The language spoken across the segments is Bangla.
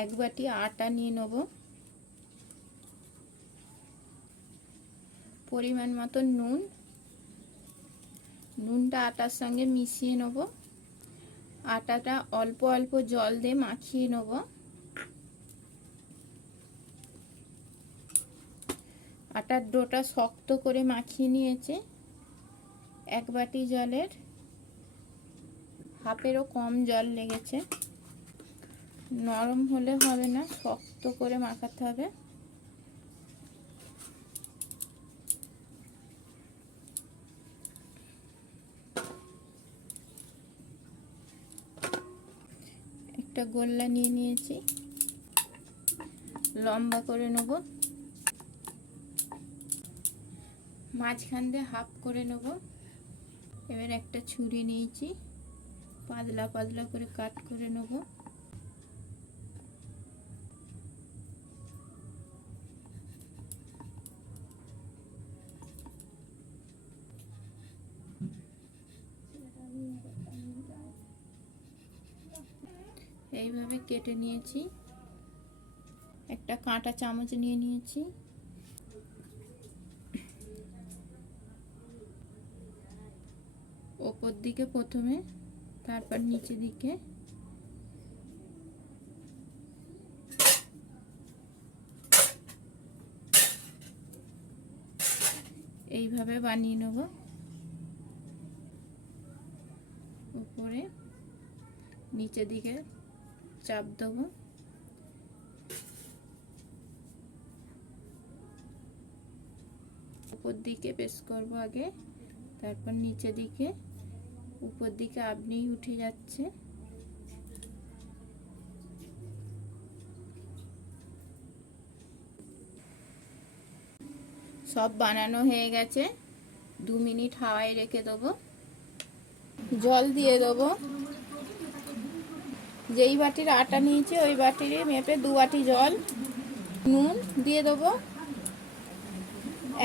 এক বাটি আটা নিয়ে নেব, পরিমাণ মতো নুন, নুনটা আটার সঙ্গে মিশিয়ে নেব, আটাটা অল্প অল্প জল দিয়ে মাখিয়ে নেব। আটার ডোটা শক্ত করে মাখিয়ে নিয়েছে। এক বাটি জলের হাফেরও কম জল লেগেছে। নরম হলে হবে না, শক্ত করে মাখাতে হবে। একটা গোল্লা নিয়ে নিয়েছি, লম্বা করে নেব, মাঝখান দিয়ে হাফ করে নেব। এবার একটা ছুরি নিয়েছি, পাতলা পাতলা করে কাট করে নেব। এইভাবে কেটে নিয়েছি। একটা কাঁটা চামচ নিয়ে নিয়েছি, ওপর দিকে প্রথমে, তারপর নিচে দিকে এইভাবে বানিয়ে নেব। উপরে নিচে দিকে চাপ দেবো। উপর দিকে পেস্ট করব আগে, তারপর নিচে দিকে, উপর দিকে আপনিই উঠে যাচ্ছে। সব বানানো হয়ে গেছে। 2 মিনিট হাওয়ায় রেখে দেবো। জল দিয়ে দেবো। যেই বাটির আটা নিয়েছি ওই বাটির মেপে 2 বাটি জল। নুন দিয়ে দেবো,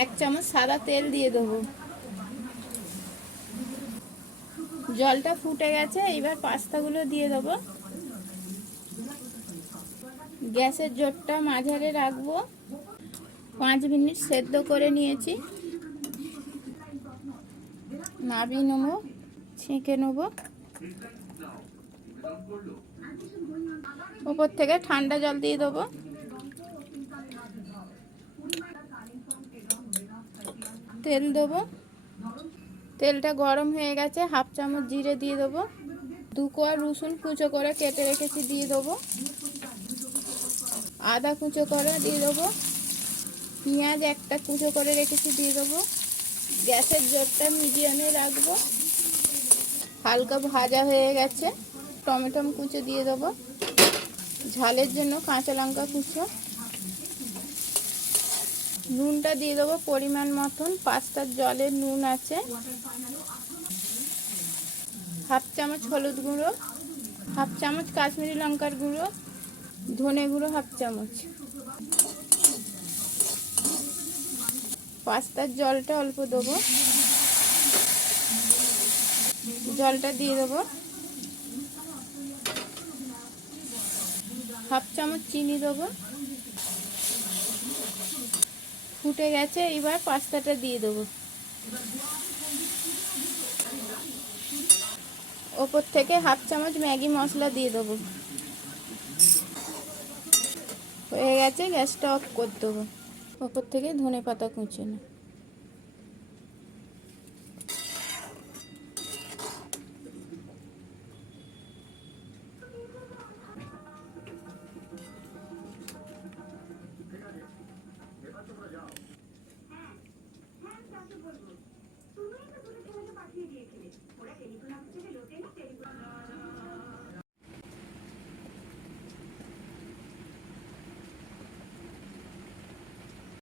1 চামচ সাদা তেল দিয়ে দেবো। জলটা ফুটে গেছে, এবার পাস্তাগুলো দিয়ে দেবো। গ্যাসের জোরটা মাঝারে রাখবো। 5 মিনিট সেদ্ধ করে নিয়েছি। নামিয়ে নেবো, ছেঁকে নেবো। উপর থেকে ঠান্ডা জল দিয়ে দেবো। তেল দেবো। তেলটা গরম হয়ে গেছে, হাফ চামচ জিরে দিয়ে দেবো। 2 কোয়া রসুন কুচো করে কেটে রেখেছি দিয়ে দেবো। আদা কুচো করে দিয়ে দেবো। পেঁয়াজ একটা কুচো করে রেখেছি দিয়ে দেবো। গ্যাসের জোরটা মিডিয়ামে রাখবো। হালকা ভাজা হয়ে গেছে, টমেটো কুচো দিয়ে দেবো। ঝালের জন্য কাঁচা লঙ্কা কুচো। নুনটা দিয়ে দেবো পরিমাণ মতন, পাস্তার জলের নুন আছে। হাফ চামচ হলুদ গুঁড়ো, হাফ চামচ কাশ্মীরি লঙ্কার গুঁড়ো, ধনে গুঁড়ো হাফ চামচ। পাস্তার জলটা অল্প দেবো। জলটা দিয়ে দেবো। হাফ চামচ চিনি দেবো। ফুটে গেছে, এবার পাস্তাটা দিয়ে দেবো। ওপর থেকে হাফ চামচ ম্যাগি মশলা দিয়ে দেবো। হয়ে গেছে, গ্যাসটা অফ করে দেবো। ওপর থেকে ধনে পাতা কুচি না।